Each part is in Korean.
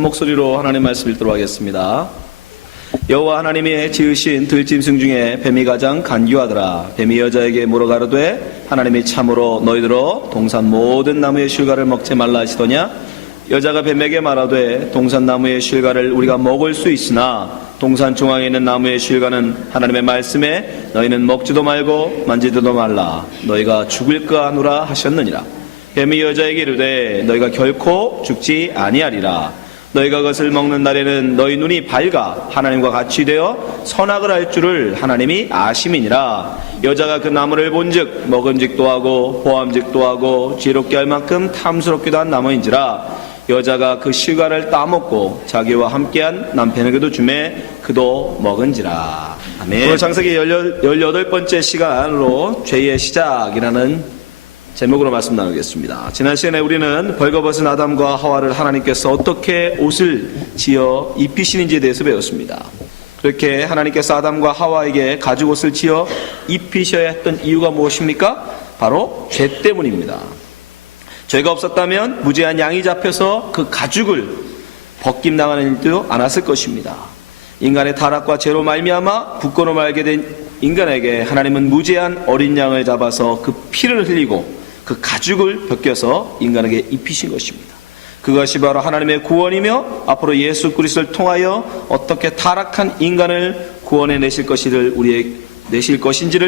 한 목소리로 하나님 말씀 읽도록 하겠습니다. 여호와 하나님이 지으신 들짐승 중에 뱀이 가장 간교하더라. 뱀이 여자에게 물어가로되 하나님이 참으로 너희들어 동산 모든 나무의 실과를 먹지 말라 하시더냐. 여자가 뱀에게 말하되 동산 나무의 실과를 우리가 먹을 수 있으나 동산 중앙에 있는 나무의 실과는 하나님의 말씀에 너희는 먹지도 말고 만지지도 말라 너희가 죽을까 하노라 하셨느니라. 뱀이 여자에게 이르되 너희가 결코 죽지 아니하리라. 너희가 그것을 먹는 날에는 너희 눈이 밝아 하나님과 같이 되어 선악을 할 줄을 하나님이 아심이니라. 여자가 그 나무를 본즉 먹음직도 하고 보암직도 하고 지혜롭게 할 만큼 탐스럽기도 한 나무인지라. 여자가 그 실과를 따먹고 자기와 함께한 남편에게도 주매 그도 먹은지라. 아멘. 오늘 창세기 18번째 시간으로 죄의 시작이라는 제목으로 말씀 나누겠습니다. 지난 시간에 우리는 벌거벗은 아담과 하와를 하나님께서 어떻게 옷을 지어 입히시는지에 대해서 배웠습니다. 그렇게 하나님께서 아담과 하와에게 가죽옷을 지어 입히셔야 했던 이유가 무엇입니까? 바로 죄 때문입니다. 죄가 없었다면 무죄한 양이 잡혀서 그 가죽을 벗김당하는 일도 않았을 것입니다. 인간의 타락과 죄로 말미암아 부끄러움 알게 된 인간에게 하나님은 무죄한 어린 양을 잡아서 그 피를 흘리고 그 가죽을 벗겨서 인간에게 입히신 것입니다. 그것이 바로 하나님의 구원이며 앞으로 예수 그리스도를 통하여 어떻게 타락한 인간을 구원해 내실 것인지를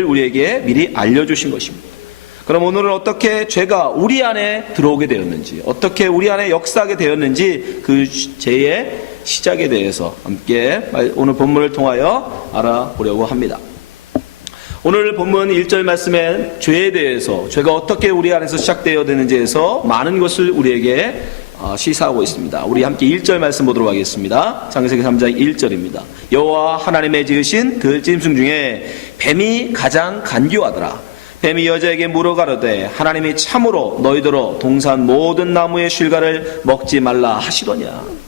우리에게 미리 알려주신 것입니다. 그럼 오늘은 어떻게 죄가 우리 안에 들어오게 되었는지, 어떻게 우리 안에 역사하게 되었는지 그 죄의 시작에 대해서 함께 오늘 본문을 통하여 알아보려고 합니다. 오늘 본문 1절 말씀에 죄에 대해서, 죄가 어떻게 우리 안에서 시작되어야 되는지에서 많은 것을 우리에게 시사하고 있습니다. 우리 함께 1절 말씀 보도록 하겠습니다. 창세기 3장 1절입니다. 여호와 하나님의 지으신 들짐승 중에 뱀이 가장 간교하더라. 뱀이 여자에게 물어가로되 하나님이 참으로 너희들어 동산 모든 나무의 실과를 먹지 말라 하시더냐.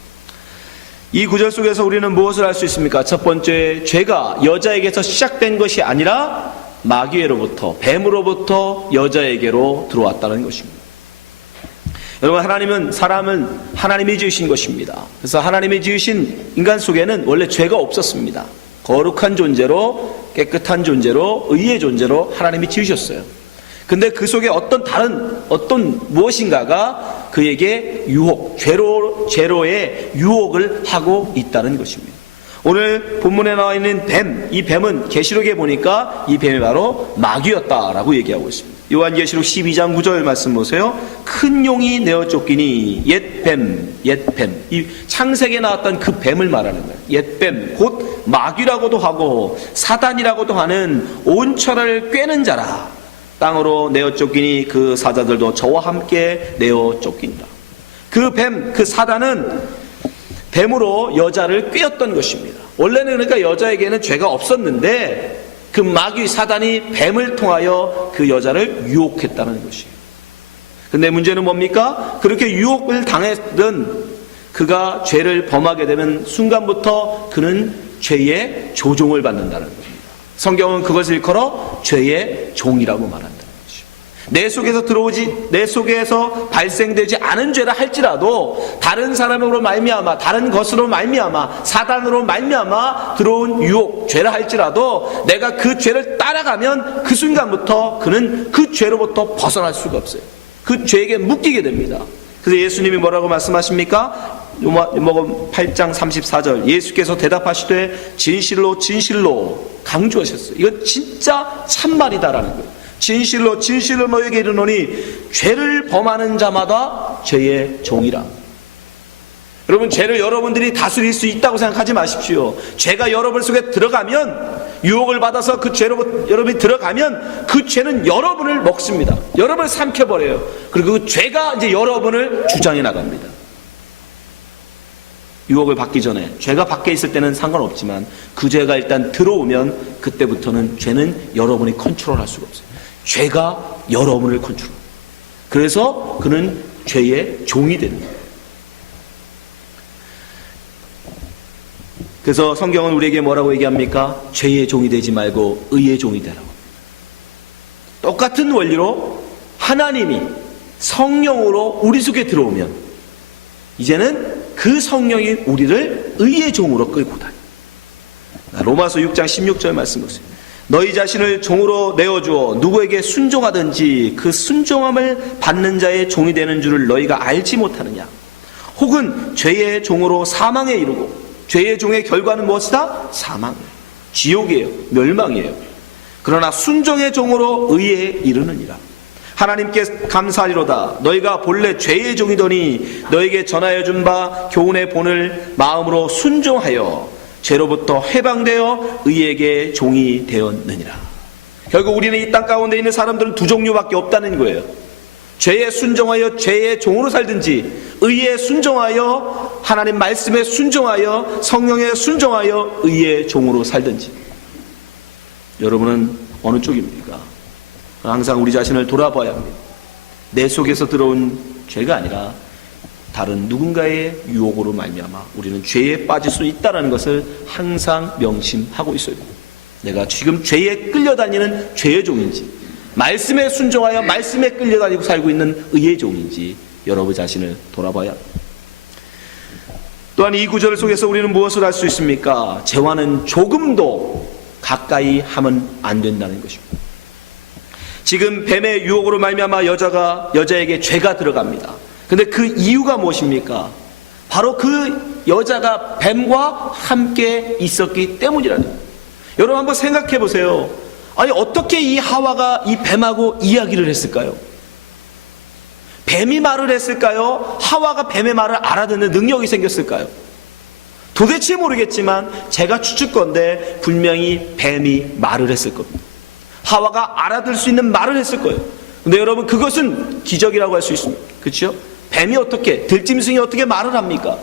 이 구절 속에서 우리는 무엇을 알 수 있습니까? 첫 번째, 죄가 여자에게서 시작된 것이 아니라 마귀로부터, 뱀으로부터 여자에게로 들어왔다는 것입니다. 여러분, 하나님은 사람은 하나님이 지으신 것입니다. 그래서 하나님이 지으신 인간 속에는 원래 죄가 없었습니다. 거룩한 존재로, 깨끗한 존재로, 의의 존재로 하나님이 지으셨어요. 근데 그 속에 어떤 무엇인가가 그에게 유혹, 죄로의 유혹을 하고 있다는 것입니다. 오늘 본문에 나와 있는 뱀, 이 뱀은 계시록에 보니까 이 뱀이 바로 마귀였다라고 얘기하고 있습니다. 요한계시록 12장 9절 말씀 보세요. 큰 용이 내어 쫓기니 옛뱀. 이 창세기에 나왔던 그 뱀을 말하는 거예요. 옛뱀, 곧 마귀라고도 하고 사단이라고도 하는 온 천하를 꿰는 자라. 땅으로 내어 쫓기니 그 사자들도 저와 함께 내어 쫓긴다. 그 뱀, 그 사단은 뱀으로 여자를 꿰었던 것입니다. 원래는 그러니까 여자에게는 죄가 없었는데 그 마귀 사단이 뱀을 통하여 그 여자를 유혹했다는 것이에요. 근데 문제는 뭡니까? 그렇게 유혹을 당했던 그가 죄를 범하게 되는 순간부터 그는 죄의 조종을 받는다는 겁니다. 성경은 그것을 일컬어 죄의 종이라고 말한다는 것이죠. 내 속에서 발생되지 않은 죄라 할지라도 다른 사람으로 말미암아, 다른 것으로 말미암아, 사단으로 말미암아 들어온 유혹, 죄라 할지라도 내가 그 죄를 따라가면 그 순간부터 그는 그 죄로부터 벗어날 수가 없어요. 그 죄에게 묶이게 됩니다. 그래서 예수님이 뭐라고 말씀하십니까? 요마복음 8장 34절 예수께서 대답하시되 진실로 진실로 강조하셨어요. 이건 진짜 참말이다라는 거예요. 진실로 진실로 너에게 이르노니 죄를 범하는 자마다 죄의 종이라. 여러분, 죄를 여러분들이 다스릴 수 있다고 생각하지 마십시오. 죄가 여러분 속에 들어가면, 유혹을 받아서 그 죄로 여러분이 들어가면 그 죄는 여러분을 먹습니다. 여러분을 삼켜버려요. 그리고 그 죄가 이제 여러분을 주장해 나갑니다. 유혹을 받기 전에, 죄가 밖에 있을 때는 상관없지만 그 죄가 일단 들어오면 그때부터는 죄는 여러분이 컨트롤할 수가 없어요. 죄가 여러분을 컨트롤. 그래서 그는 죄의 종이 되는 거예요. 그래서 성경은 우리에게 뭐라고 얘기합니까? 죄의 종이 되지 말고 의의 종이 되라고. 똑같은 원리로 하나님이 성령으로 우리 속에 들어오면 이제는 그 성령이 우리를 의의 종으로 끌고 다녀요. 로마서 6장 16절 말씀 보세요. 너희 자신을 종으로 내어주어 누구에게 순종하든지 그 순종함을 받는 자의 종이 되는 줄을 너희가 알지 못하느냐. 혹은 죄의 종으로 사망에 이르고 죄의 종의 결과는 무엇이다? 사망, 지옥이에요. 멸망이에요. 그러나 순종의 종으로 의에 이르느니라. 하나님께 감사하리로다. 너희가 본래 죄의 종이더니 너에게 전하여 준 바 교훈의 본을 마음으로 순종하여 죄로부터 해방되어 의에게 종이 되었느니라. 결국 우리는 이 땅 가운데 있는 사람들은 두 종류밖에 없다는 거예요. 죄에 순종하여 죄의 종으로 살든지, 의에 순종하여 하나님 말씀에 순종하여 성령에 순종하여 의의 종으로 살든지. 여러분은 어느 쪽입니까? 항상 우리 자신을 돌아봐야 합니다. 내 속에서 들어온 죄가 아니라 다른 누군가의 유혹으로 말미암아 우리는 죄에 빠질 수 있다는 것을 항상 명심하고 있어야 됩니다. 내가 지금 죄에 끌려다니는 죄의 종인지, 말씀에 순종하여 말씀에 끌려다니고 살고 있는 의의 종인지 여러분 자신을 돌아봐야 합니다. 또한 이 구절 속에서 우리는 무엇을 할 수 있습니까? 죄와는 조금도 가까이 하면 안 된다는 것입니다. 지금 뱀의 유혹으로 말미암아 여자에게 죄가 들어갑니다. 근데 그 이유가 무엇입니까? 바로 그 여자가 뱀과 함께 있었기 때문이라는 거예요. 여러분 한번 생각해 보세요. 아니 어떻게 이 하와가 이 뱀하고 이야기를 했을까요? 뱀이 말을 했을까요? 하와가 뱀의 말을 알아듣는 능력이 생겼을까요? 도대체 모르겠지만 제가 추측건데 분명히 뱀이 말을 했을 겁니다. 하와가 알아들 수 있는 말을 했을 거예요. 근데 여러분 그것은 기적이라고 할 수 있습니다. 그렇죠? 뱀이 어떻게, 들짐승이 어떻게 말을 합니까?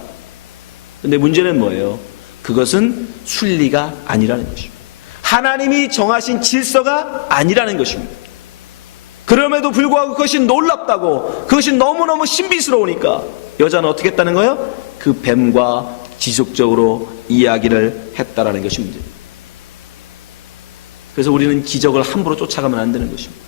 근데 문제는 뭐예요? 그것은 순리가 아니라는 것입니다. 하나님이 정하신 질서가 아니라는 것입니다. 그럼에도 불구하고 그것이 놀랍다고, 그것이 너무너무 신비스러우니까 여자는 어떻게 했다는 거예요? 그 뱀과 지속적으로 이야기를 했다라는 것이 문제입니다. 그래서 우리는 기적을 함부로 쫓아가면 안 되는 것입니다.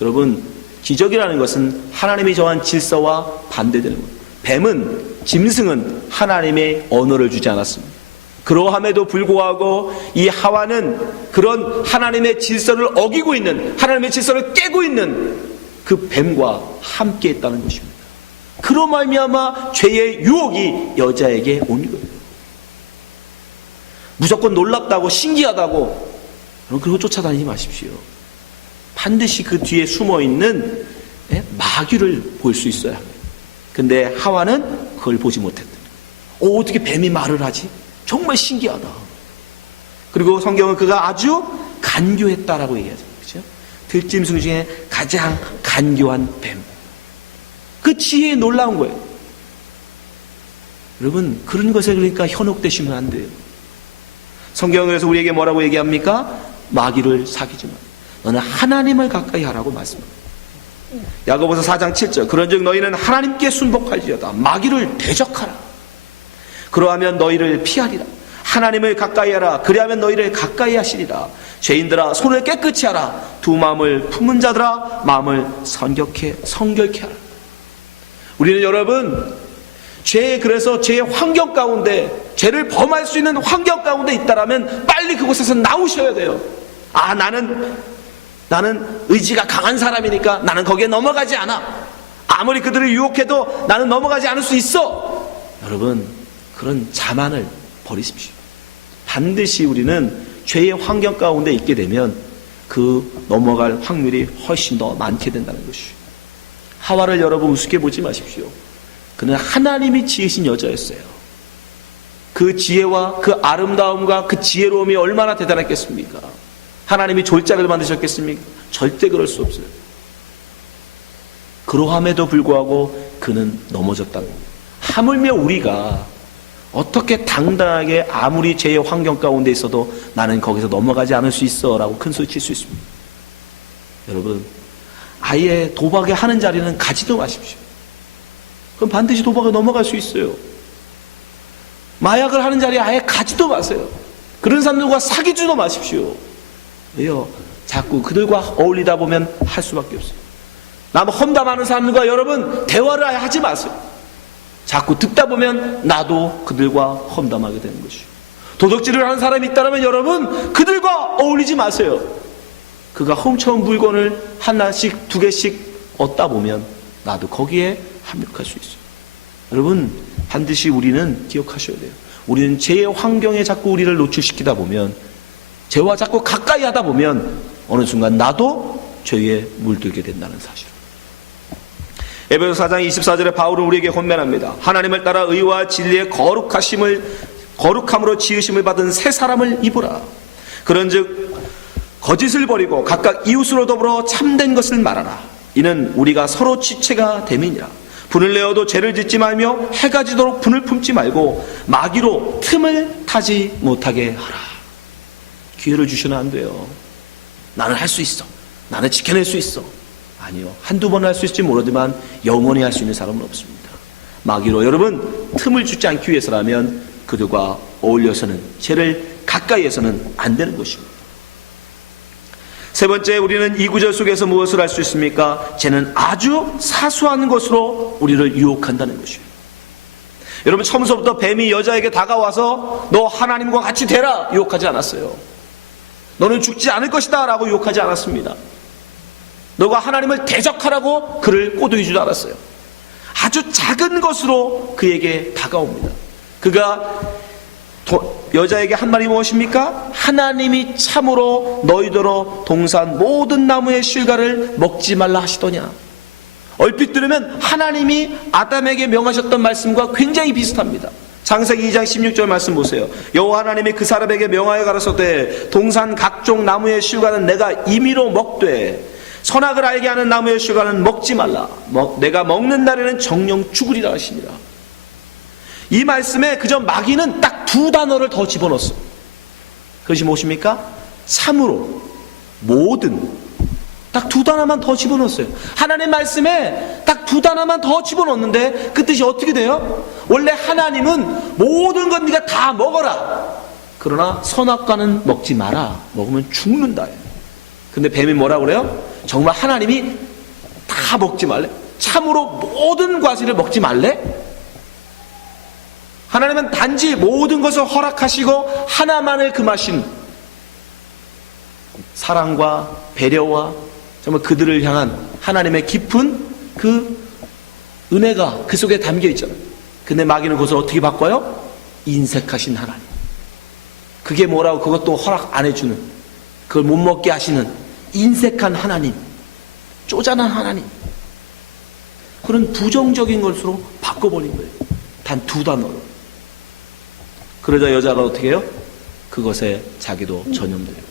여러분, 기적이라는 것은 하나님이 정한 질서와 반대되는 거예요. 뱀은, 짐승은 하나님의 언어를 주지 않았습니다. 그러함에도 불구하고 이 하와는 그런 하나님의 질서를 어기고 있는, 하나님의 질서를 깨고 있는 그 뱀과 함께 했다는 것입니다. 그로 말미암아 죄의 유혹이 여자에게 온 거예요. 무조건 놀랍다고 신기하다고 여러분 그거 쫓아다니지 마십시오. 반드시 그 뒤에 숨어있는 마귀를 볼 수 있어야 합니다. 근데 하와는 그걸 보지 못했다. 어떻게 뱀이 말을 하지? 정말 신기하다. 그리고 성경은 그가 아주 간교했다라고 얘기하죠. 그렇죠? 들짐승 중에 가장 간교한 뱀. 그 지혜에 놀라운 거예요. 여러분 그런 것에 그러니까 현혹되시면 안 돼요. 성경에서 우리에게 뭐라고 얘기합니까? 마귀를 사귀지 마. 너는 하나님을 가까이 하라고 말씀합니다. 야고보서 4장 7절 그런즉 너희는 하나님께 순복할지어다 마귀를 대적하라. 그러하면 너희를 피하리라. 하나님을 가까이 하라. 그리하면 너희를 가까이 하시리라. 죄인들아 손을 깨끗이 하라. 두 마음을 품은 자들아 마음을 성결케 하라. 우리는 여러분 그래서 죄의 환경 가운데 죄를 범할 수 있는 환경 가운데 있다라면 빨리 그곳에서 나오셔야 돼요. 나는 의지가 강한 사람이니까 나는 거기에 넘어가지 않아. 아무리 그들을 유혹해도 나는 넘어가지 않을 수 있어. 여러분 그런 자만을 버리십시오. 반드시 우리는 죄의 환경 가운데 있게 되면 그 넘어갈 확률이 훨씬 더 많게 된다는 것이죠. 하와를 여러분 우습게 보지 마십시오. 그는 하나님이 지으신 여자였어요. 그 지혜와 그 아름다움과 그 지혜로움이 얼마나 대단했겠습니까? 하나님이 졸자를 만드셨겠습니까? 절대 그럴 수 없어요. 그러함에도 불구하고 그는 넘어졌다는 거예요. 하물며 우리가 어떻게 당당하게 아무리 죄의 환경 가운데 있어도 나는 거기서 넘어가지 않을 수 있어 라고 큰 소리 칠 수 있습니다. 여러분 아예 도박에 하는 자리는 가지도 마십시오. 그럼 반드시 도박에 넘어갈 수 있어요. 마약을 하는 자리에 아예 가지도 마세요. 그런 사람들과 사귀지도 마십시오. 왜요? 자꾸 그들과 어울리다 보면 할 수밖에 없어요. 남 험담하는 사람들과 여러분 대화를 아예 하지 마세요. 자꾸 듣다 보면 나도 그들과 험담하게 되는 것이죠. 도둑질을 하는 사람이 있다면 여러분, 그들과 어울리지 마세요. 그가 훔쳐온 물건을 하나씩 두 개씩 얻다 보면 나도 거기에 합력할 수 있어요. 여러분, 반드시 우리는 기억하셔야 돼요. 우리는 죄의 환경에 자꾸 우리를 노출시키다 보면, 죄와 자꾸 가까이 하다 보면 어느 순간 나도 죄에 물들게 된다는 사실. 에베소서 4장 24절에 바울은 우리에게 권면합니다. 하나님을 따라 의와 진리의 거룩함으로 지으심을 받은 새 사람을 입으라. 그런즉 거짓을 버리고 각각 이웃으로 더불어 참된 것을 말하라. 이는 우리가 서로 지체가 됨이니라. 분을 내어도 죄를 짓지 말며 해가 지도록 분을 품지 말고 마귀로 틈을 타지 못하게 하라. 기회를 주시면 안 돼요. 나는 할 수 있어. 나는 지켜낼 수 있어. 아니요. 한두 번 할 수 있을지 모르지만 영원히 할 수 있는 사람은 없습니다. 마귀로 여러분 틈을 주지 않기 위해서라면 그들과 어울려서는, 죄를 가까이에서는 안 되는 것입니다. 세 번째, 우리는 이 구절 속에서 무엇을 할 수 있습니까? 죄는 아주 사소한 것으로 우리를 유혹한다는 것이에요. 여러분, 처음부터 뱀이 여자에게 다가와서 너 하나님과 같이 되라 유혹하지 않았어요. 너는 죽지 않을 것이다 라고 유혹하지 않았습니다. 너가 하나님을 대적하라고 그를 꼬드기지도 않았어요. 아주 작은 것으로 그에게 다가옵니다. 그가 여자에게 한 말이 무엇입니까? 하나님이 참으로 너희더러 동산 모든 나무의 실과를 먹지 말라 하시더냐. 얼핏 들으면 하나님이 아담에게 명하셨던 말씀과 굉장히 비슷합니다. 창세기 2장 16절 말씀 보세요. 여호와 하나님이 그 사람에게 명하여 가라사대 동산 각종 나무의 실과는 내가 임의로 먹되 선악을 알게 하는 나무의 실과는 먹지 말라. 내가 먹는 날에는 정령 죽으리라 하시니라. 이 말씀에 그저 마귀는 딱 두 단어를 더 집어넣었어요. 그것이 무엇입니까? 참으로, 모든, 딱 두 단어만 더 집어넣었어요. 하나님 말씀에 딱 두 단어만 더 집어넣었는데 그 뜻이 어떻게 돼요? 원래 하나님은 모든 건 네가 다 먹어라. 그러나 선악과는 먹지 마라. 먹으면 죽는다. 근데 뱀이 뭐라고 그래요? 정말 하나님이 다 먹지 말래? 참으로 모든 과실을 먹지 말래? 하나님은 단지 모든 것을 허락하시고 하나만을 금하신 사랑과 배려와 정말 그들을 향한 하나님의 깊은 그 은혜가 그 속에 담겨 있잖아요. 근데 마귀는 그것을 어떻게 바꿔요? 인색하신 하나님. 그게 뭐라고? 그것도 허락 안 해주는, 그걸 못 먹게 하시는 인색한 하나님, 쪼잔한 하나님, 그런 부정적인 것으로 바꿔버린 거예요. 단 두 단어로. 그러자 여자가 어떻게 해요? 그것에 자기도 전염돼요.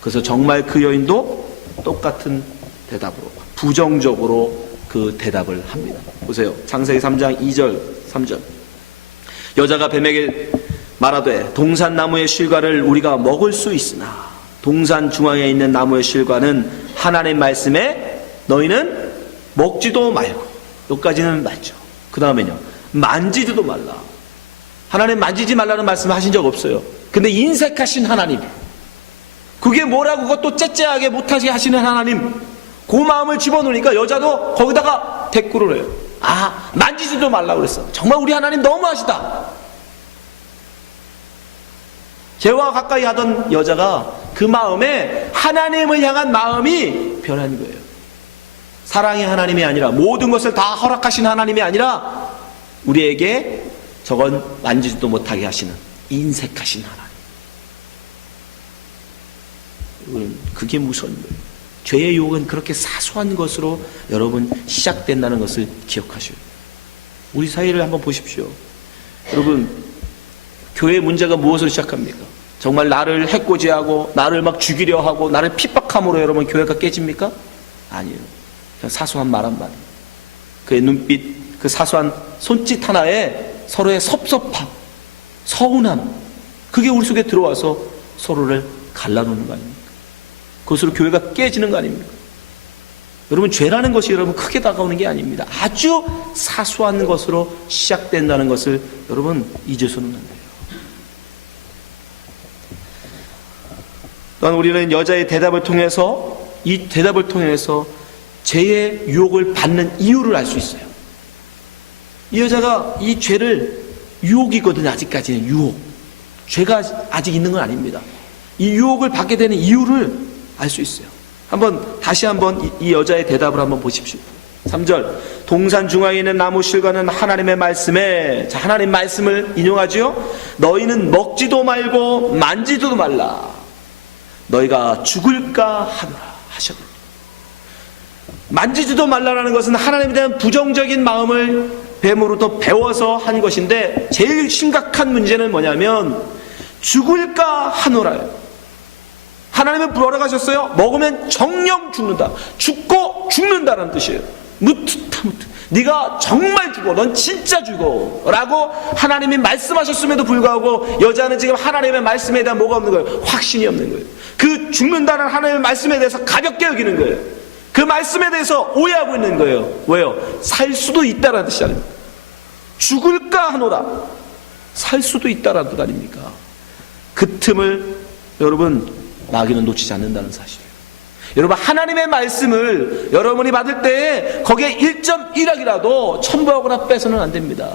그래서 정말 그 여인도 똑같은 대답으로, 부정적으로 그 대답을 합니다. 보세요. 창세기 3장 2절 3절. 여자가 뱀에게 말하되 동산나무의 실과를 우리가 먹을 수 있으나 동산 중앙에 있는 나무의 실과는 하나님 말씀에 너희는 먹지도 말고, 여기까지는 맞죠. 그 다음에요, 만지지도 말라. 하나님 만지지 말라는 말씀을 하신 적 없어요. 근데 인색하신 하나님, 그게 뭐라고 그것도 째째하게 못하게 하시는 하나님, 그 마음을 집어넣으니까 여자도 거기다가 대꾸를 해요. 아, 만지지도 말라고 그랬어. 정말 우리 하나님 너무하시다. 죄와 가까이 하던 여자가 그 마음에 하나님을 향한 마음이 변한 거예요. 사랑의 하나님이 아니라, 모든 것을 다 허락하신 하나님이 아니라 우리에게 저건 만지지도 못하게 하시는 인색하신 하나님. 그게 무서운 거예요. 죄의 유혹은 그렇게 사소한 것으로 여러분 시작된다는 것을 기억하셔요. 우리 사회를 한번 보십시오. 여러분, 교회의 문제가 무엇으로 시작합니까? 정말 나를 해코지하고 나를 막 죽이려 하고 나를 핍박함으로 여러분 교회가 깨집니까? 아니에요. 그냥 사소한 말 한마디, 그의 눈빛, 그 사소한 손짓 하나에 서로의 섭섭함, 서운함, 그게 우리 속에 들어와서 서로를 갈라놓는 거 아닙니까? 그것으로 교회가 깨지는 거 아닙니까? 여러분, 죄라는 것이 여러분 크게 다가오는 게 아닙니다. 아주 사소한 것으로 시작된다는 것을 여러분 잊어서는 안 돼요. 또한 우리는 여자의 대답을 통해서, 이 대답을 통해서 죄의 유혹을 받는 이유를 알 수 있어요. 이 여자가 이 죄를, 유혹이거든요. 아직까지는 유혹. 죄가 아직 있는 건 아닙니다. 이 유혹을 받게 되는 이유를 알 수 있어요. 다시 한번 이 여자의 대답을 한번 보십시오. 3절. 동산 중앙에 있는 나무 실과는 하나님의 말씀에, 자, 하나님 말씀을 인용하죠. 너희는 먹지도 말고 만지지도 말라. 너희가 죽을까 하노라 하셨습니다. 만지지도 말라라는 것은 하나님에 대한 부정적인 마음을 뱀으로부터 배워서 한 것인데, 제일 심각한 문제는 뭐냐면 죽을까 하노라요. 하나님은 뭐라고 하셨어요? 먹으면 정령 죽는다. 죽고 죽는다는 뜻이에요. 무트타무트. 네가 정말 죽어. 넌 진짜 죽어. 라고 하나님이 말씀하셨음에도 불구하고 여자는 지금 하나님의 말씀에 대한 뭐가 없는 거예요? 확신이 없는 거예요. 그 죽는다는 하나님의 말씀에 대해서 가볍게 여기는 거예요. 그 말씀에 대해서 오해하고 있는 거예요. 왜요? 살 수도 있다라는 뜻이 아닙니까? 죽을까 하노라. 살 수도 있다라는 뜻 아닙니까? 그 틈을 여러분 마귀는 놓치지 않는다는 사실이에요. 여러분, 하나님의 말씀을 여러분이 받을 때 거기에 1.1억이라도 첨부하거나 빼서는 안 됩니다.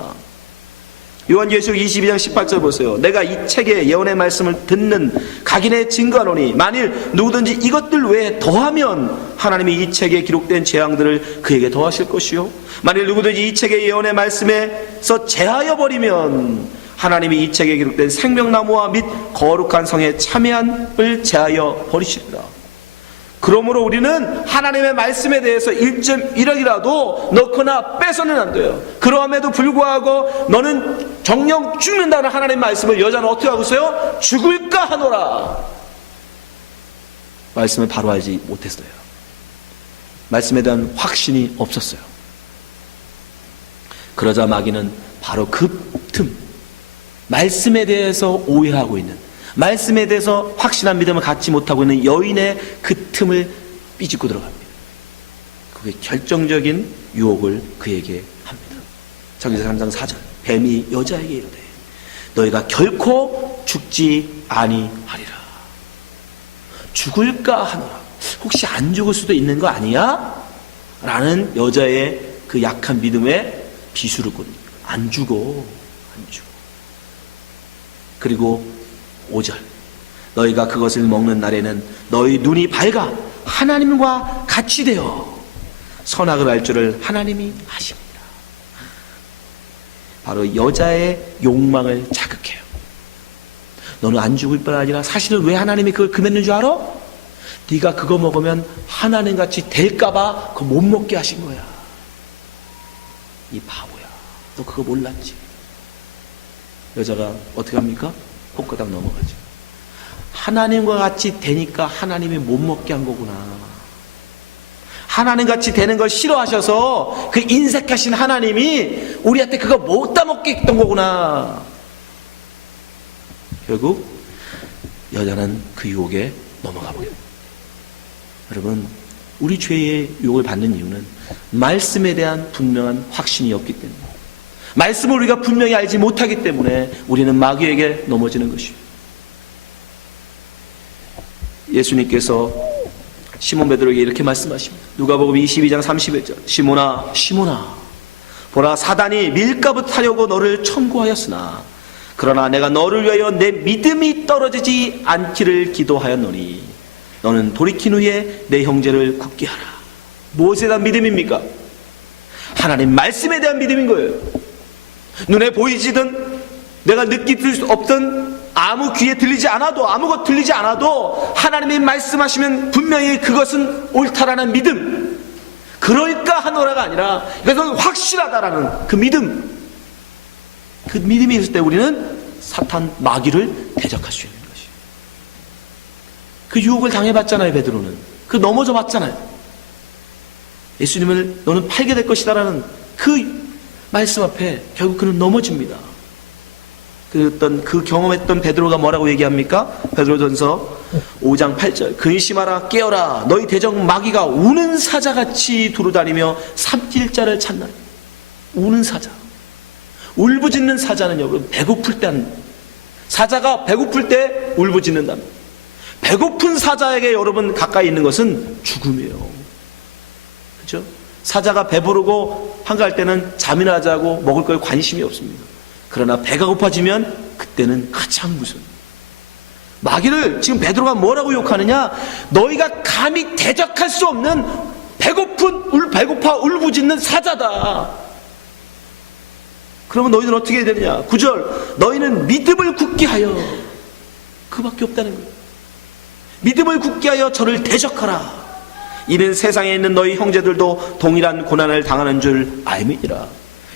요한계시록 22장 18절 보세요. 내가 이 책에 예언의 말씀을 듣는 각인에 증거하노니 만일 누구든지 이것들 외에 더하면 하나님이 이 책에 기록된 재앙들을 그에게 더하실 것이요, 만일 누구든지 이 책의 예언의 말씀에서 제하여 버리면 하나님이 이 책에 기록된 생명나무와 및 거룩한 성의 참여함을 제하여 버리시리라. 그러므로 우리는 하나님의 말씀에 대해서 1.1억이라도 넣거나 빼서는 안 돼요. 그러함에도 불구하고 너는 정령 죽는다는 하나님의 말씀을 여자는 어떻게 하고 있어요? 죽을까 하노라. 말씀을 바로 알지 못했어요. 말씀에 대한 확신이 없었어요. 그러자 마귀는 바로 그 틈, 말씀에 대해서 오해하고 있는, 말씀에 대해서 확신한 믿음을 갖지 못하고 있는 여인의 그 틈을 삐집고 들어갑니다. 그게 결정적인 유혹을 그에게 합니다. 창세기 3장 4절. 뱀이 여자에게 이르되 너희가 결코 죽지 아니하리라. 죽을까 하노라. 혹시 안 죽을 수도 있는 거 아니야? 라는 여자의 그 약한 믿음에 비수를 꽂는 거예요. 안 죽어. 안 죽어. 그리고 5절. 너희가 그것을 먹는 날에는 너희 눈이 밝아 하나님과 같이 되어 선악을 알 줄을 하나님이 아십니다. 바로 여자의 욕망을 자극해요. 너는 안 죽을 뿐 아니라 사실은 왜 하나님이 그걸 금했는 줄 알아? 네가 그거 먹으면 하나님같이 될까봐 그거 못 먹게 하신 거야. 이 바보야. 너 그거 몰랐지? 여자가 어떻게 합니까? 콧가닥 넘어가죠. 하나님과 같이 되니까 하나님이 못 먹게 한 거구나. 하나님같이 되는 걸 싫어하셔서 그 인색하신 하나님이 우리한테 그거 못 다 먹게 했던 거구나. 결국 여자는 그 유혹에 넘어가 버려요. 여러분, 우리 죄의 유혹을 받는 이유는 말씀에 대한 분명한 확신이 없기 때문에, 말씀을 우리가 분명히 알지 못하기 때문에 우리는 마귀에게 넘어지는 것이에요. 예수님께서 시몬 베드로에게 이렇게 말씀하십니다. 누가복음 22장 31절. 시몬아, 시몬아, 보라, 사단이 밀가부 타려고 너를 청구하였으나 그러나 내가 너를 위하여 내 믿음이 떨어지지 않기를 기도하였노니 너는 돌이킨 후에 내 형제를 굳게 하라. 무엇에 대한 믿음입니까? 하나님 말씀에 대한 믿음인 거예요. 눈에 보이지든 내가 느낄 수 없던, 아무 귀에 들리지 않아도, 아무것 들리지 않아도 하나님이 말씀하시면 분명히 그것은 옳다라는 믿음, 그럴까 하노라가 아니라 이것은 확실하다라는 그 믿음, 그 믿음이 있을 때 우리는 사탄, 마귀를 대적할 수 있는 것이에요. 그 유혹을 당해봤잖아요. 베드로는 그 넘어져 봤잖아요. 예수님을 너는 팔게 될 것이다라는 그 말씀 앞에 결국 그는 넘어집니다. 그 경험했던 베드로가 뭐라고 얘기합니까? 베드로전서 5장 8절. 근심하라, 깨어라. 너희 대적 마귀가 우는 사자같이 두루다니며 삼킬 자를 찾나니. 우는 사자. 울부짖는 사자는 여러분 배고플 때 하는, 사자가 배고플 때 울부짖는답니다. 배고픈 사자에게 여러분 가까이 있는 것은 죽음이에요. 그렇죠? 사자가 배부르고 한가할 때는 잠이나 자고 먹을 거에 관심이 없습니다. 그러나 배가 고파지면 그때는 가장 무서워요. 마귀를 지금 베드로가 뭐라고 욕하느냐? 너희가 감히 대적할 수 없는 배고파 울부짖는 사자다. 그러면 너희는 어떻게 해야 되느냐? 9절, 너희는 믿음을 굳게 하여, 그밖에 없다는 거예요. 믿음을 굳게 하여 저를 대적하라. 이는 세상에 있는 너희 형제들도 동일한 고난을 당하는 줄 알미니라.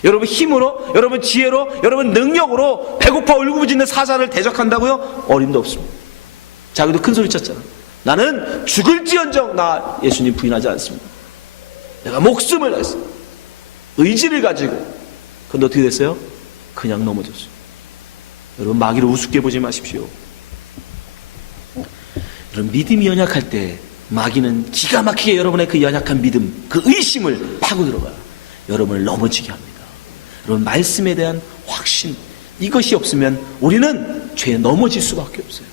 여러분 힘으로, 여러분 지혜로, 여러분 능력으로 배고파 울부짖는 사자를 대적한다고요? 어림도 없습니다. 자기도 큰 소리 쳤잖아. 나는 죽을지언정 나 예수님 부인하지 않습니다. 내가 목숨을 다했어. 의지를 가지고. 근데 어떻게 됐어요? 그냥 넘어졌어요. 여러분 마귀를 우습게 보지 마십시오. 여러분 믿음이 연약할 때 마귀는 기가 막히게 여러분의 그 연약한 믿음, 그 의심을 파고 들어가요. 여러분을 넘어지게 합니다. 여러분 말씀에 대한 확신, 이것이 없으면 우리는 죄에 넘어질 수밖에 없어요.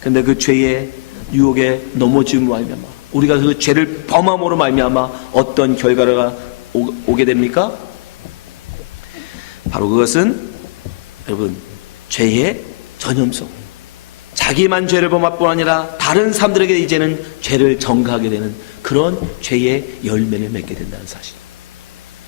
근데 그 죄의 유혹에 넘어짐으로 말미암아 우리가 그 죄를 범함으로 말미암아 어떤 결과가 오게 됩니까? 바로 그것은 여러분 죄의 전염성, 자기만 죄를 범할 뿐 아니라 다른 사람들에게 이제는 죄를 전가하게 되는 그런 죄의 열매를 맺게 된다는 사실.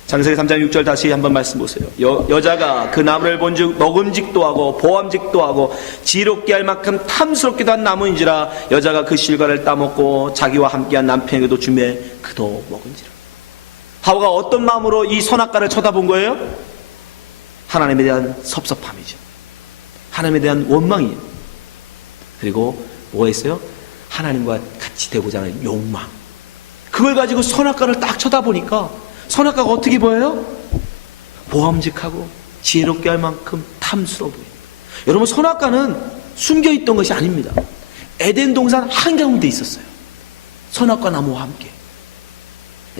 창세기 3장 6절 다시 한번 말씀 보세요. 여자가 그 나무를 본즉 먹음직도 하고 보암직도 하고 지롭게 할 만큼 탐스럽기도 한 나무인지라 여자가 그 실과를 따먹고 자기와 함께한 남편에게도 주매 그도 먹은지라. 하와가 어떤 마음으로 이 선악과를 쳐다본 거예요? 하나님에 대한 섭섭함이죠. 하나님에 대한 원망이에요. 그리고 뭐가 있어요? 하나님과 같이 되고자 하는 욕망. 그걸 가지고 선악과를 딱 쳐다보니까 선악과가 어떻게 보여요? 보암직하고 지혜롭게 할 만큼 탐스러워 보입니다. 여러분 선악과는 숨겨있던 것이 아닙니다. 에덴 동산 한가운데 있었어요. 선악과 나무와 함께,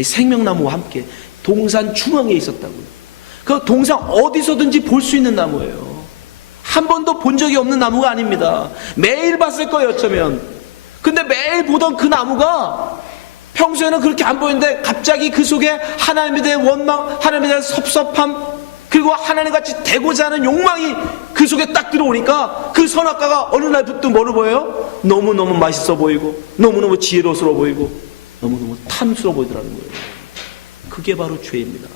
생명나무와 함께 동산 중앙에 있었다고요. 그 동산 어디서든지 볼 수 있는 나무예요. 한 번도 본 적이 없는 나무가 아닙니다. 매일 봤을 거예요 어쩌면. 근데 매일 보던 그 나무가 평소에는 그렇게 안 보이는데 갑자기 그 속에 하나님에 대한 원망, 하나님에 대한 섭섭함, 그리고 하나님같이 되고자 하는 욕망이 그 속에 딱 들어오니까 그 선악과가 어느 날부터 뭐로 보여요? 너무너무 맛있어 보이고 너무너무 지혜로워 보이고 너무너무 탐스러워 보이더라는 거예요. 그게 바로 죄입니다.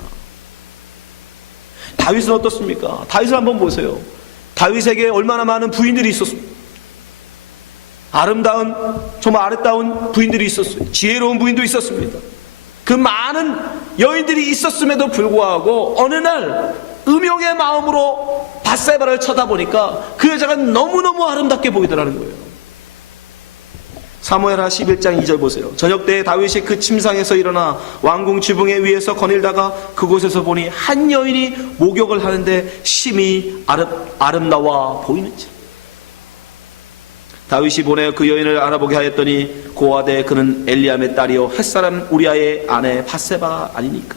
다윗은 어떻습니까? 다윗을 한번 보세요. 다윗에게 얼마나 많은 부인들이 있었습니까? 정말 아름다운 부인들이 있었어요. 지혜로운 부인도 있었습니다. 그 많은 여인들이 있었음에도 불구하고 어느 날 음욕의 마음으로 밧세바를 쳐다보니까 그 여자가 너무너무 아름답게 보이더라는 거예요. 사무엘하 11장 2절 보세요. 저녁 때에 다윗이 그 침상에서 일어나 왕궁 지붕에 위에서 거닐다가 그곳에서 보니 한 여인이 목욕을 하는데 심히 아름다워 보이는지. 다윗이 보내 그 여인을 알아보게 하였더니 고하되 그는 엘리암의 딸이요 햇사람 우리아의 아내 밧세바가 아니니까.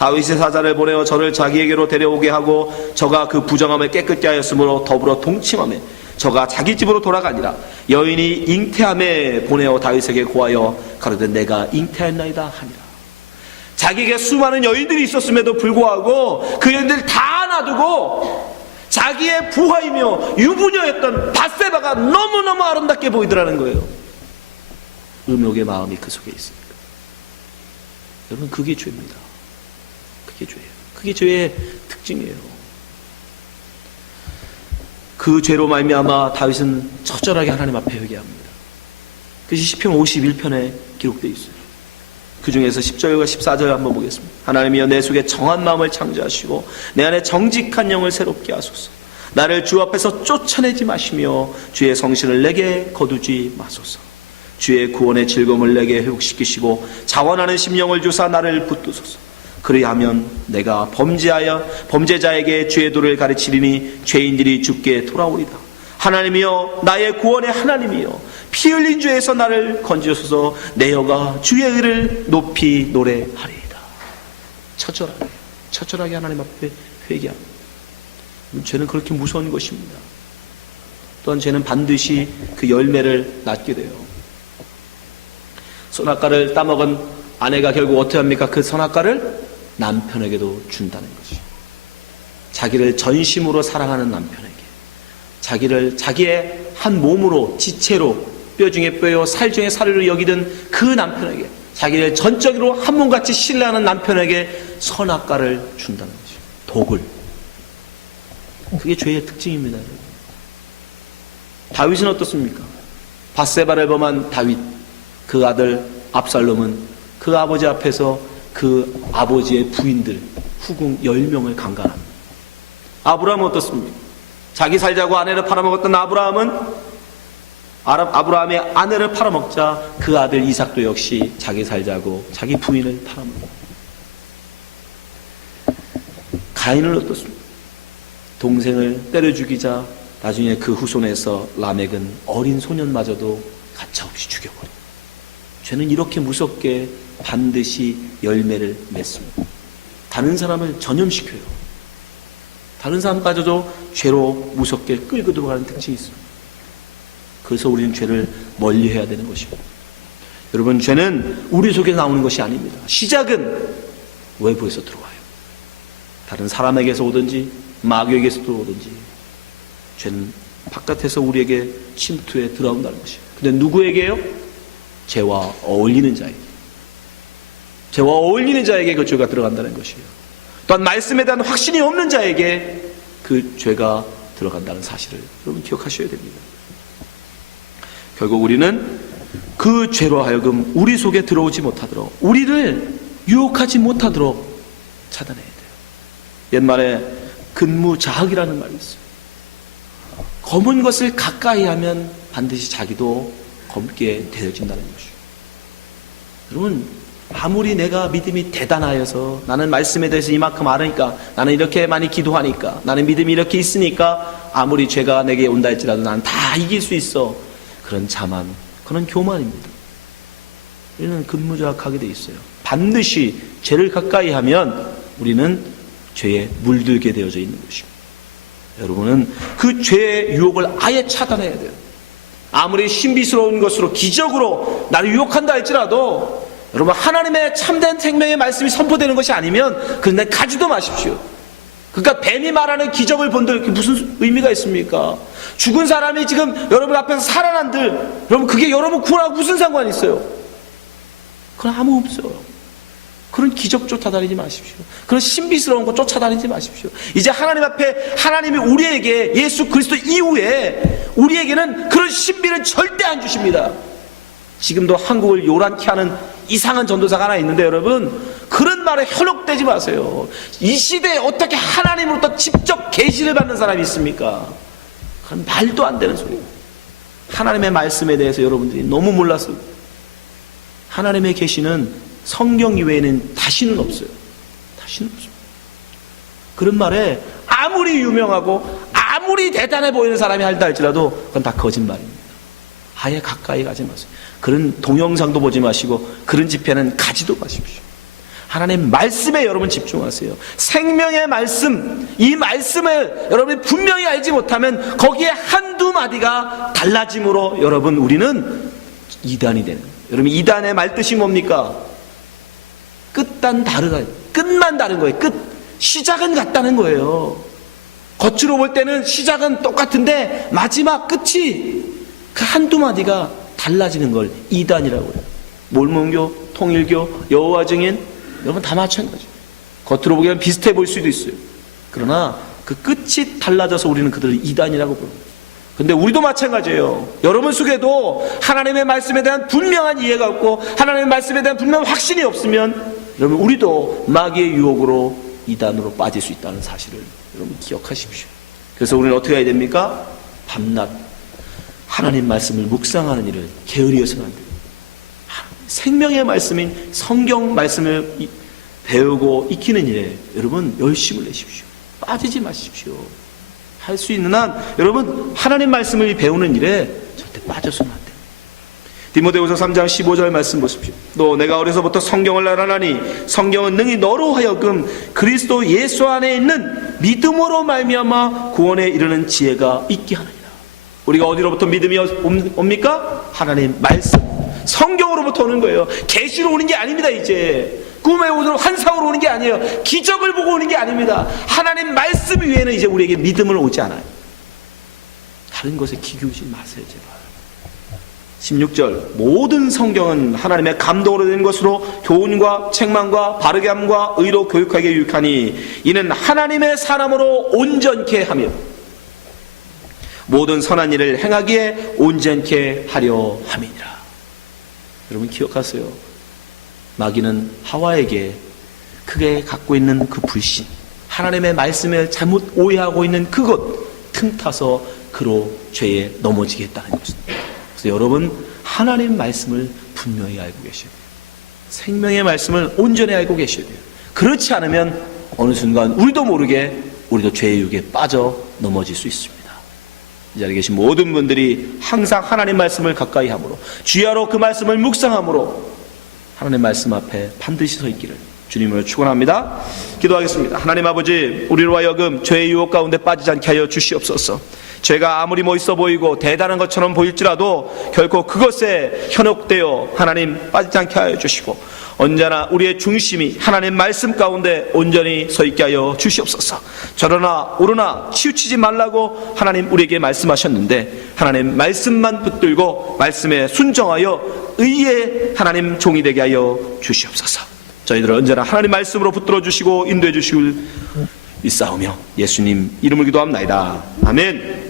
다윗의 사자를 보내어 저를 자기에게로 데려오게 하고 저가 그 부정함을 깨끗게 하였으므로 더불어 동침하며 저가 자기 집으로 돌아가니라. 여인이 잉태함에 보내어 다윗에게 고하여 가로되 내가 잉태하였나이다 하니라. 자기에게 수많은 여인들이 있었음에도 불구하고 그 여인들 다 놔두고 자기의 부하이며 유부녀였던 밧세바가 너무너무 아름답게 보이더라는 거예요. 음욕의 마음이 그 속에 있으니까. 여러분 그게 죄입니다. 그게 죄예요. 그게 죄의 특징이에요. 그 죄로 말미암아 다윗은 처절하게 하나님 앞에 회개합니다. 그것이 시편 51편에 기록되어 있어요. 그 중에서 10절과 14절 한번 보겠습니다. 하나님이여 내 속에 정한 마음을 창조하시고 내 안에 정직한 영을 새롭게 하소서. 나를 주 앞에서 쫓아내지 마시며 주의 성신을 내게 거두지 마소서. 주의 구원의 즐거움을 내게 회복시키시고 자원하는 심령을 주사 나를 붙드소서. 그리하면 내가 범죄자에게 죄의 도를 가르치리니 죄인들이 죽게 돌아오리다. 하나님이여 나의 구원의 하나님이여 피 흘린 죄에서 나를 건지소서. 내 여가 주의 의를 높이 노래하리이다. 처절하게 하나님 앞에 회개합니다. 죄는 그렇게 무서운 것입니다. 또한 죄는 반드시 그 열매를 낳게 돼요. 선악과를 따먹은 아내가 결국 어떻게 합니까? 그 선악과를 남편에게도 준다는 것이. 자기를 전심으로 사랑하는 남편에게, 자기의 한 몸으로, 지체로, 뼈 중에 뼈요 살 중에 살을 여기던 그 남편에게, 자기를 전적으로 한 몸같이 신뢰하는 남편에게 선악과를 준다는 것이. 독을. 그게 죄의 특징입니다. 다윗은 어떻습니까? 밧세바를 범한 다윗, 그 아들 압살롬은 그 아버지 앞에서 그 아버지의 부인들 후궁 10명을 강간합니다. 아브라함은 어떻습니까? 자기 살자고 아내를 팔아먹었던 아브라함의 아내를 팔아먹자 그 아들 이삭도 역시 자기 살자고 자기 부인을 팔아먹습니다. 가인은 어떻습니까? 동생을 때려 죽이자 나중에 그 후손에서 라멕은 어린 소년마저도 가차없이 죽여버립니다. 죄는 이렇게 무섭게 반드시 열매를 맺습니다. 다른 사람을 전염시켜요. 다른 사람까지도 죄로 무섭게 끌고 들어가는 특징이 있습니다. 그래서 우리는 죄를 멀리해야 되는 것입니다. 여러분, 죄는 우리 속에 나오는 것이 아닙니다. 시작은 외부에서 들어와요. 다른 사람에게서 오든지 마귀에게서도 오든지 죄는 바깥에서 우리에게 침투해 들어온다는 것입니다. 근데 누구에게요? 죄와 어울리는 자에게. 죄와 어울리는 자에게 그 죄가 들어간다는 것이에요. 또한 말씀에 대한 확신이 없는 자에게 그 죄가 들어간다는 사실을 여러분 기억하셔야 됩니다. 결국 우리는 그 죄로 하여금 우리 속에 들어오지 못하도록, 우리를 유혹하지 못하도록 차단해야 돼요. 옛말에 근무자학이라는 말이 있어요. 검은 것을 가까이 하면 반드시 자기도 검게 되어진다는 것이죠. 여러분, 아무리 내가 믿음이 대단하여서 나는 말씀에 대해서 이만큼 알으니까, 나는 이렇게 많이 기도하니까, 나는 믿음이 이렇게 있으니까 아무리 죄가 내게 온다 할지라도 나는 다 이길 수 있어, 그런 자만, 그런 교만입니다. 우리는 근무자학하게 돼 있어요. 반드시 죄를 가까이 하면 우리는 죄에 물들게 되어져 있는 것입니다. 여러분은 그 죄의 유혹을 아예 차단해야 돼요. 아무리 신비스러운 것으로 기적으로 나를 유혹한다 할지라도 여러분, 하나님의 참된 생명의 말씀이 선포되는 것이 아니면 그건 날 가지도 마십시오. 그러니까 뱀이 말하는 기적을 본들 무슨 의미가 있습니까? 죽은 사람이 지금 여러분 앞에서 살아난들, 여러분 그게 여러분 구원하고 무슨 상관이 있어요? 그건 아무 없어요. 그런 기적 쫓아다니지 마십시오. 그런 신비스러운 거 쫓아다니지 마십시오. 이제 하나님 앞에 하나님이 우리에게 예수 그리스도 이후에 우리에게는 그런 신비를 절대 안 주십니다. 지금도 한국을 요란케 하는 이상한 전도사가 하나 있는데 여러분, 그런 말에 현혹되지 마세요. 이 시대에 어떻게 하나님으로부터 직접 계시를 받는 사람이 있습니까? 그건 말도 안 되는 소리예요. 하나님의 말씀에 대해서 여러분들이 너무 몰라서, 하나님의 계시는 성경 이외에는 다시는 없어요. 다시는 없습니다. 그런 말에 아무리 유명하고 아무리 대단해 보이는 사람이 한다 할지라도 그건 다 거짓말입니다. 아예 가까이 가지 마세요. 그런 동영상도 보지 마시고 그런 집회는 가지도 마십시오. 하나님 말씀에 여러분 집중하세요. 생명의 말씀, 이 말씀을 여러분이 분명히 알지 못하면 거기에 한두 마디가 달라짐으로 여러분 우리는 이단이 되는 거예요. 여러분, 이단의 말뜻이 뭡니까? 끝단 다르다. 끝만 다른 거예요. 끝. 시작은 같다는 거예요. 겉으로 볼 때는 시작은 똑같은데 마지막 끝이 그 한두 마디가 달라지는 걸 이단이라고 해요. 몰몬교, 통일교, 여호와 증인, 여러분 다 마찬가지예요. 겉으로 보기에는 비슷해 보일 수도 있어요. 그러나 그 끝이 달라져서 우리는 그들을 이단이라고 부릅니다. 근데 우리도 마찬가지예요. 여러분 속에도 하나님의 말씀에 대한 분명한 이해가 없고 하나님의 말씀에 대한 분명한 확신이 없으면 여러분 우리도 마귀의 유혹으로 이단으로 빠질 수 있다는 사실을 여러분 기억하십시오. 그래서 우리는 어떻게 해야 됩니까? 밤낮 하나님 말씀을 묵상하는 일을 게으리 해서는 안 돼요. 생명의 말씀인 성경 말씀을 배우고 익히는 일에 여러분 열심을 내십시오. 빠지지 마십시오. 할 수 있는 한 여러분 하나님 말씀을 배우는 일에 절대 빠져서는 안 돼요. 디모데후서 3장 15절 말씀 보십시오. 너 내가 어려서부터 성경을 알아나니 성경은 능히 너로 하여금 그리스도 예수 안에 있는 믿음으로 말미암아 구원에 이르는 지혜가 있게 하느니라. 우리가 어디로부터 믿음이 옵니까? 하나님 말씀. 성경으로부터 오는 거예요. 계시로 오는 게 아닙니다. 이제 꿈에 오는 환상으로 오는 게 아니에요. 기적을 보고 오는 게 아닙니다. 하나님 말씀 위에는 이제 우리에게 믿음을 오지 않아요. 다른 것에 기울이지 마세요, 제발. 16절, 모든 성경은 하나님의 감동으로 된 것으로 교훈과 책망과 바르게 함과 의로 교육하게 유익하니 이는 하나님의 사람으로 온전케 하며 모든 선한 일을 행하기에 온전케 하려 함이니라. 여러분 기억하세요. 마귀는 하와에게 그게 갖고 있는 그 불신, 하나님의 말씀을 잘못 오해하고 있는 그것 틈타서 그로 죄에 넘어지게 했다는 것입니다. 그래서 여러분 하나님 말씀을 분명히 알고 계셔야 돼요. 생명의 말씀을 온전히 알고 계셔야 돼요. 그렇지 않으면 어느 순간 우리도 모르게 우리도 죄의 유혹에 빠져 넘어질 수 있습니다. 이 자리에 계신 모든 분들이 항상 하나님 말씀을 가까이 함으로 주야로 그 말씀을 묵상함으로 하나님 말씀 앞에 반드시 서 있기를 주님을 축원합니다. 기도하겠습니다. 하나님 아버지, 우리로 하여금 죄의 유혹 가운데 빠지지 않게 하여 주시옵소서. 죄가 아무리 멋있어 보이고 대단한 것처럼 보일지라도 결코 그것에 현혹되어 하나님 빠지지 않게 하여 주시고 언제나 우리의 중심이 하나님 말씀 가운데 온전히 서 있게 하여 주시옵소서. 저러나 오르나 치우치지 말라고 하나님 우리에게 말씀하셨는데 하나님 말씀만 붙들고 말씀에 순종하여 의의 하나님 종이 되게 하여 주시옵소서. 저희들은 언제나 하나님 말씀으로 붙들어 주시고 인도해 주시길 믿사오며 예수님 이름을 기도합나이다. 아멘.